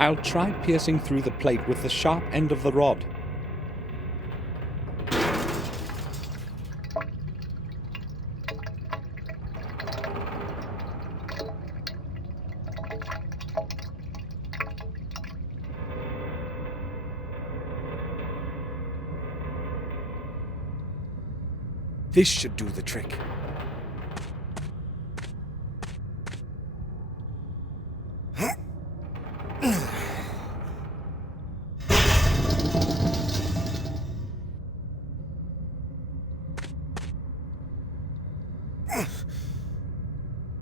I'll try piercing through the plate with the sharp end of the rod. This should do the trick.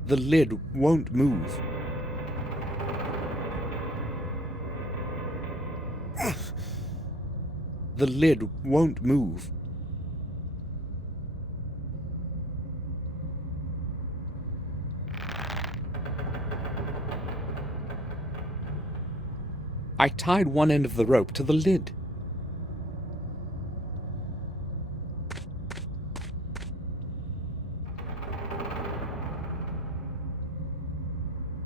The lid won't move. The lid won't move. I tied one end of the rope to the lid.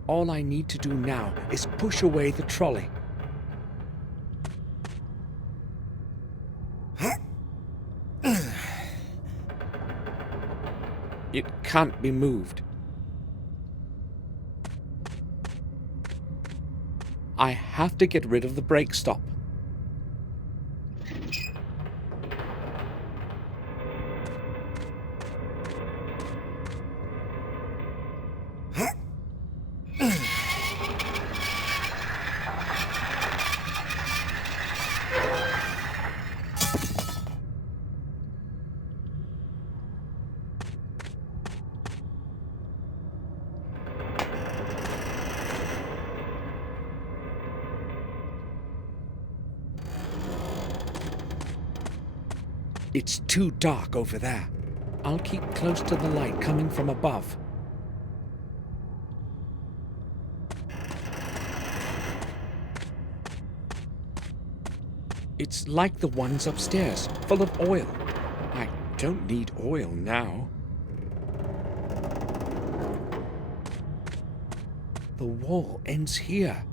All I need to do now is push away the trolley. It can't be moved. I have to get rid of the brake stop. It's too dark over there. I'll keep close to the light coming from above. It's like the ones upstairs, full of oil. I don't need oil now. The wall ends here.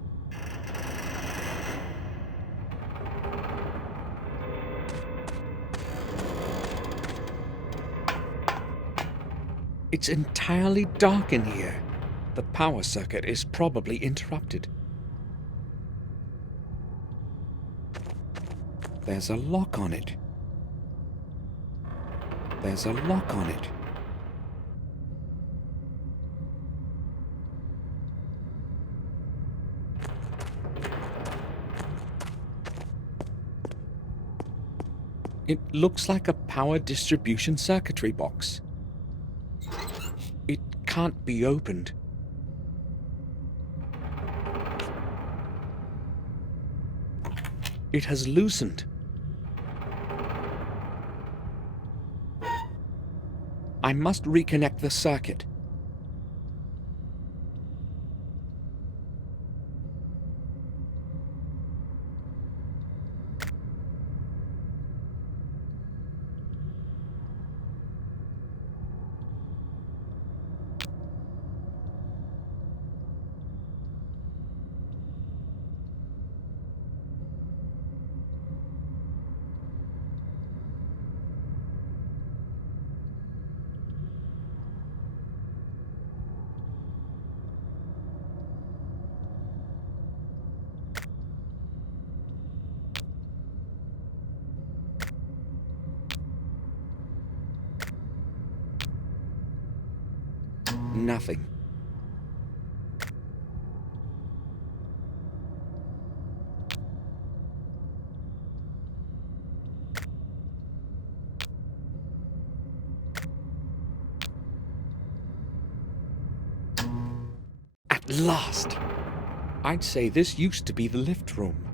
It's entirely dark in here. The power circuit is probably interrupted. There's a lock on it. There's a lock on it. It looks like a power distribution circuitry box. It can't be opened. It has loosened. I must reconnect the circuit. Nothing. At last! I'd say this used to be the lift room.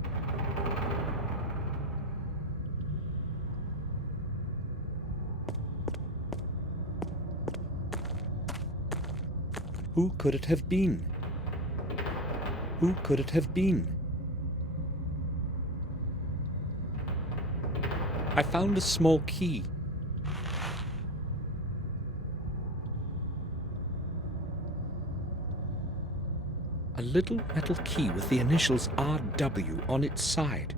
Who could it have been? Who could it have been? I found a small key. A little metal key with the initials RW on its side.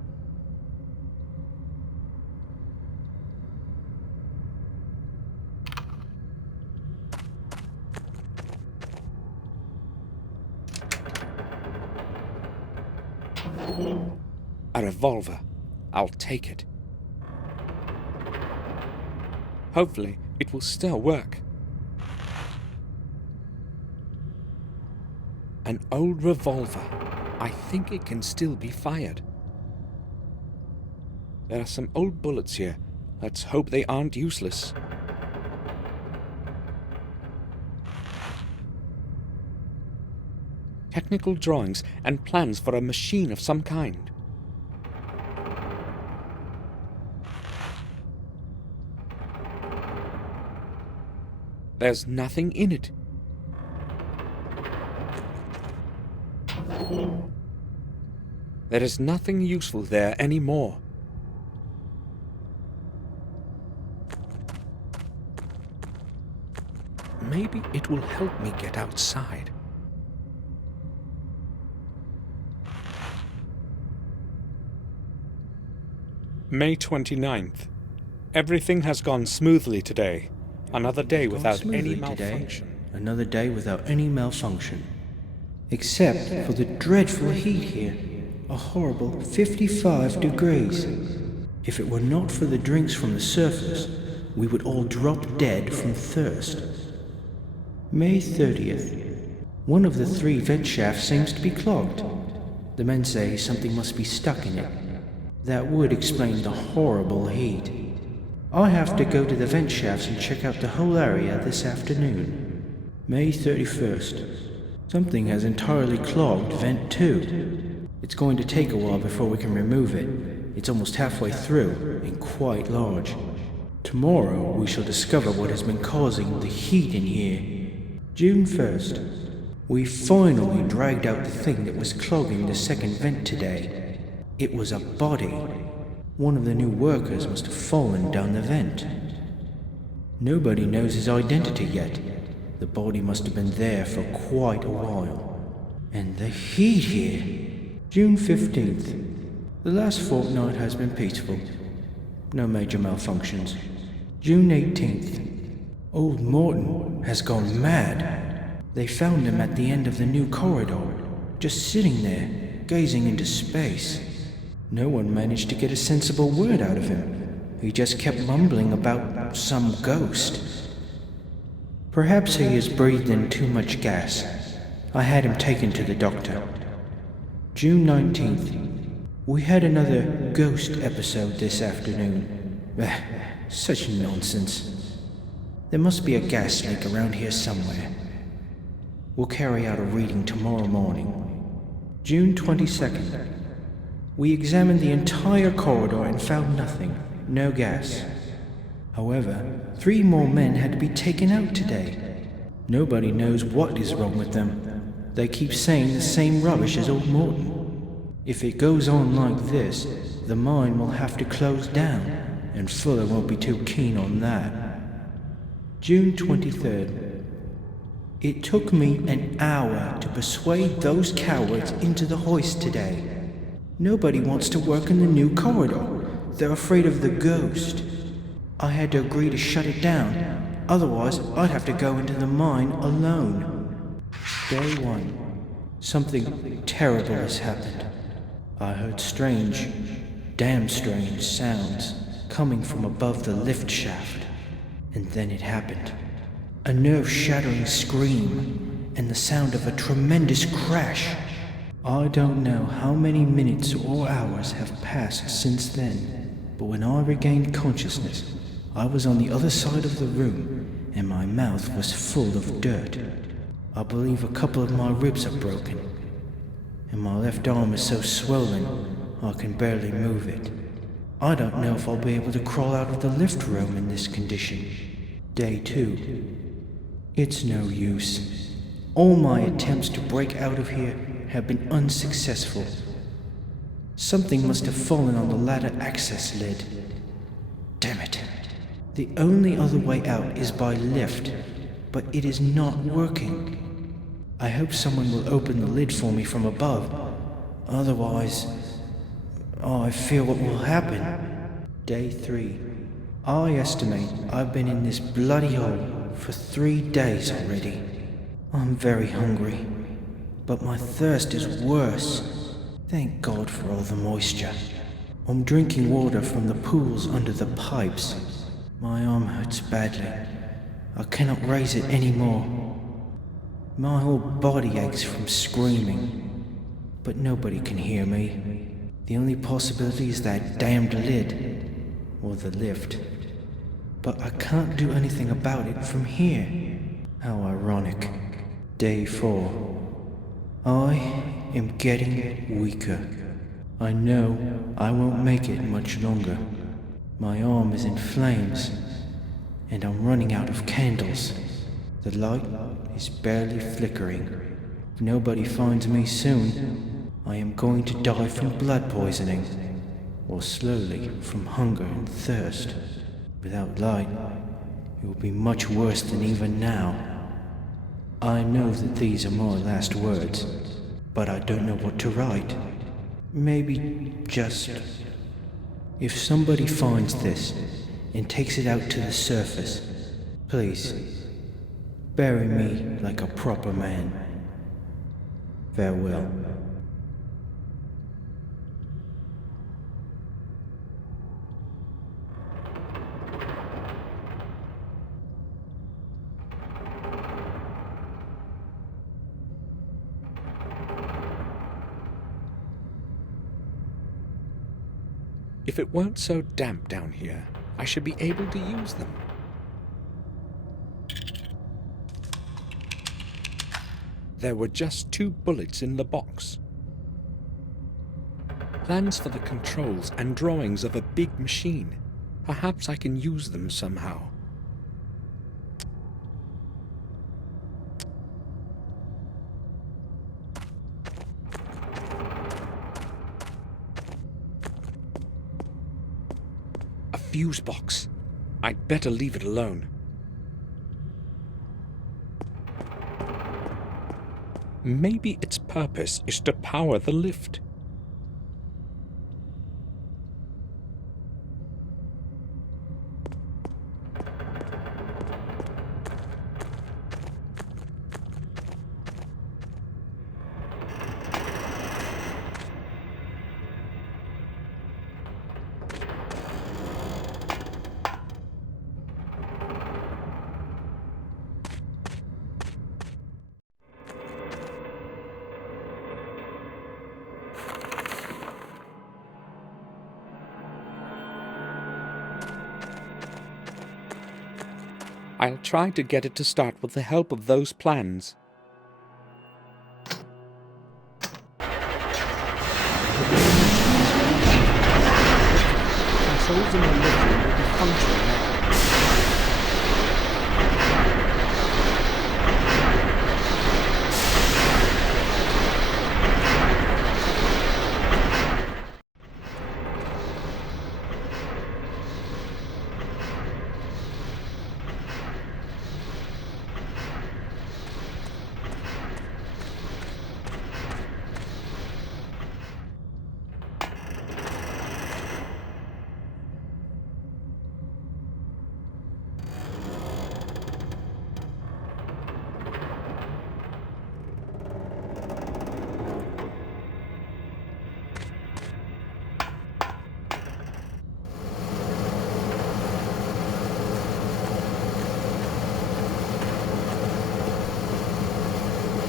A revolver. I'll take it. Hopefully, it will still work. An old revolver. I think it can still be fired. There are some old bullets here. Let's hope they aren't useless. Technical drawings and plans for a machine of some kind. There's nothing in it. There is nothing useful there anymore. Maybe it will help me get outside. May 29th. Everything has gone smoothly today. Another day without any malfunction. Another day without any malfunction. Except for the dreadful heat here. A horrible 55 degrees. If it were not for the drinks from the surface, we would all drop dead from thirst. May 30th. One of the 3 vent shafts seems to be clogged. The men say something must be stuck in it. That would explain the horrible heat. I have to go to the vent shafts and check out the whole area this afternoon. May 31st. Something has entirely clogged vent 2. It's going to take a while before we can remove it. It's almost halfway through and quite large. Tomorrow we shall discover what has been causing the heat in here. June 1st. We finally dragged out the thing that was clogging the second vent today. It was a body. One of the new workers must have fallen down the vent. Nobody knows his identity yet. The body must have been there for quite a while. And the heat here. June 15th. The last fortnight has been peaceful. No major malfunctions. June 18th. Old Morton has gone mad. They found him at the end of the new corridor, just sitting there, gazing into space. No one managed to get a sensible word out of him. He just kept mumbling about some ghost. Perhaps he has breathed in too much gas. I had him taken to the doctor. June 19th. We had another ghost episode this afternoon. Such nonsense. There must be a gas leak around here somewhere. We'll carry out a reading tomorrow morning. June 22nd. We examined the entire corridor and found nothing. No gas. However, 3 more men had to be taken out today. Nobody knows what is wrong with them. They keep saying the same rubbish as old Morton. If it goes on like this, the mine will have to close down, and Fuller won't be too keen on that. June 23rd. It took me an hour to persuade those cowards into the hoist today. Nobody wants to work in the new corridor. They're afraid of the ghost. I had to agree to shut it down, otherwise I'd have to go into the mine alone. Day 1. Something terrible has happened. I heard strange, damn strange sounds coming from above the lift shaft. And then it happened. A nerve-shattering scream and the sound of a tremendous crash. I don't know how many minutes or hours have passed since then, but when I regained consciousness, I was on the other side of the room and my mouth was full of dirt. I believe a couple of my ribs are broken, and my left arm is so swollen I can barely move it. I don't know if I'll be able to crawl out of the lift room in this condition. Day 2. It's no use. All my attempts to break out of here have been unsuccessful. Something must have fallen on the ladder access lid. Damn it. The only other way out is by lift, but it is not working. I hope someone will open the lid for me from above. Otherwise, I fear what will happen. Day 3. I estimate I've been in this bloody hole for 3 days already. I'm very hungry, but my thirst is worse. Thank God for all the moisture. I'm drinking water from the pools under the pipes. My arm hurts badly. I cannot raise it anymore. My whole body aches from screaming, but nobody can hear me. The only possibility is that damned lid, or the lift. But I can't do anything about it from here. How ironic. Day 4. I am getting weaker. I know I won't make it much longer. My arm is in flames, and I'm running out of candles. The light is barely flickering. If nobody finds me soon, I am going to die from blood poisoning, or slowly from hunger and thirst. Without light, it will be much worse than even now. I know that these are my last words, but I don't know what to write. Maybe just... If somebody finds this and takes it out to the surface, please, bury me like a proper man. Farewell. If it weren't so damp down here, I should be able to use them. There were just 2 bullets in the box. Plans for the controls and drawings of a big machine. Perhaps I can use them somehow. A fuse box. I'd better leave it alone. Maybe its purpose is to power the lift. I'll try to get it to start with the help of those plans. Controls in the lift room will be functional now.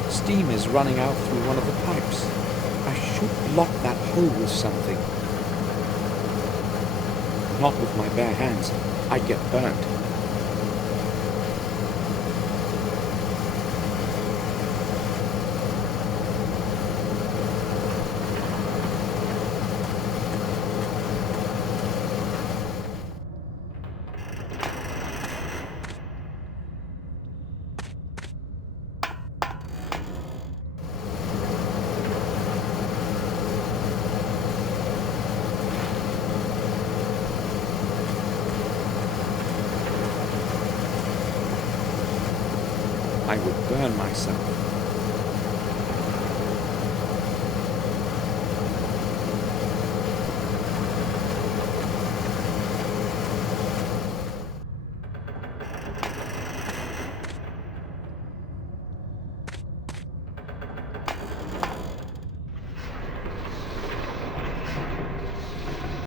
Steam is running out through one of the pipes. I should block that hole with something. Not with my bare hands. I'd get burnt. I would burn myself.